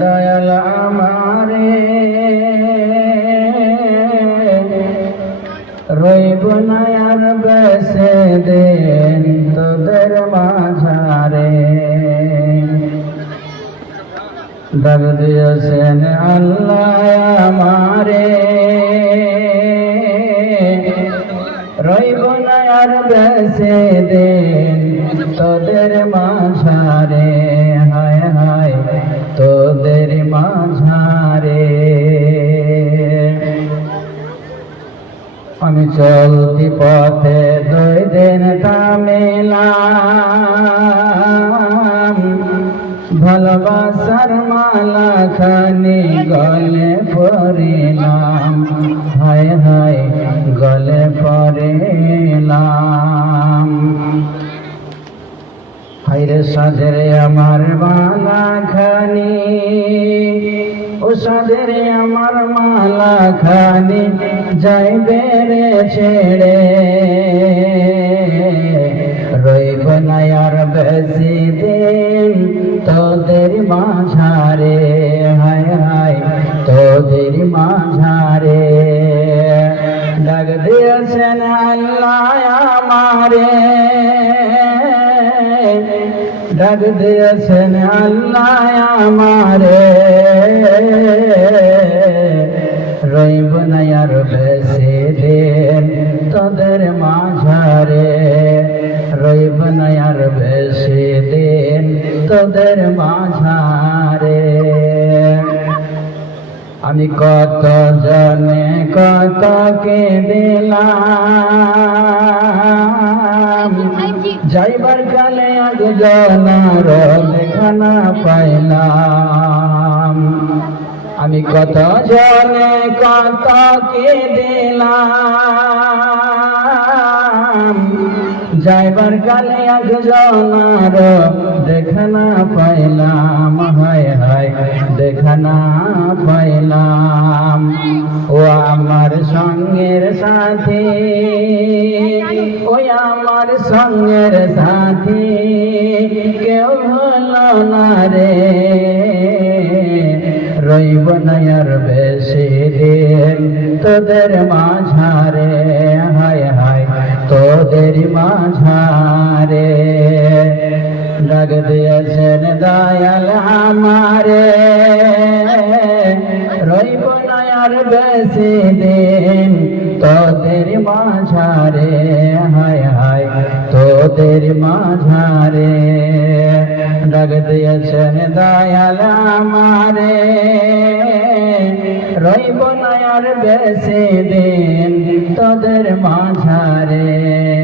দয়াল আমারে। রইব না আর বেসে দেন তোদের মাঝারে। দাগ দিয়েছেন আল্লাহ আমারে। রইব না আর বেসে দেন তোদের মাঝারে। মাঝারে আমি চলতি পথে দুই দিন থামিলাম। ভালোবাসার মালা খানি গলে পড়িলাম। হায় হায় গলে পড়িলাম। হাইরে সাজরে আমার মালা খানি ও সাজরে আমার মালা খানি যাইবে রে ছেড়ে। রইব না আর বেশি দিন তোদের মাঝারে, হায় হায় তোদের মাঝারে। ডাক দিয়েছেন আল্লাহ আমারে। ডাক দিয়েছেন আল্লাহ আমারে। রইব না আর বেশি তোদের মাঝারে। রইব না আর বেশি তোদের মাঝারে। আমি কত জনে কত কে দিলাম। যাইবার কালে আগ জনার দেখানা পাইলাম। আমি কত জনে কত কে দিলাম। যাইবার কালে আগ জনার দেখানা পাইলাম, হায় হায় দেখানা পাইলাম। ও আমার সঙ্গের সাথী, ও আমার সঙ্গের সাথী, কেউ হলো না রে। রইব নয়ার বেশি দিন। তোদের মাঝারে, হায় হায়, তোদের মাঝারে। ডাক দিয়েছেন দয়াল আমারে। রইব নয়ার বেশি দিন, তোদের মাঝারে, হায় তোদের মাঝারে ডাক দিয়েছেন দয়াল মারে রইব নয়ার বেশি দিন তোদের মাঝারে।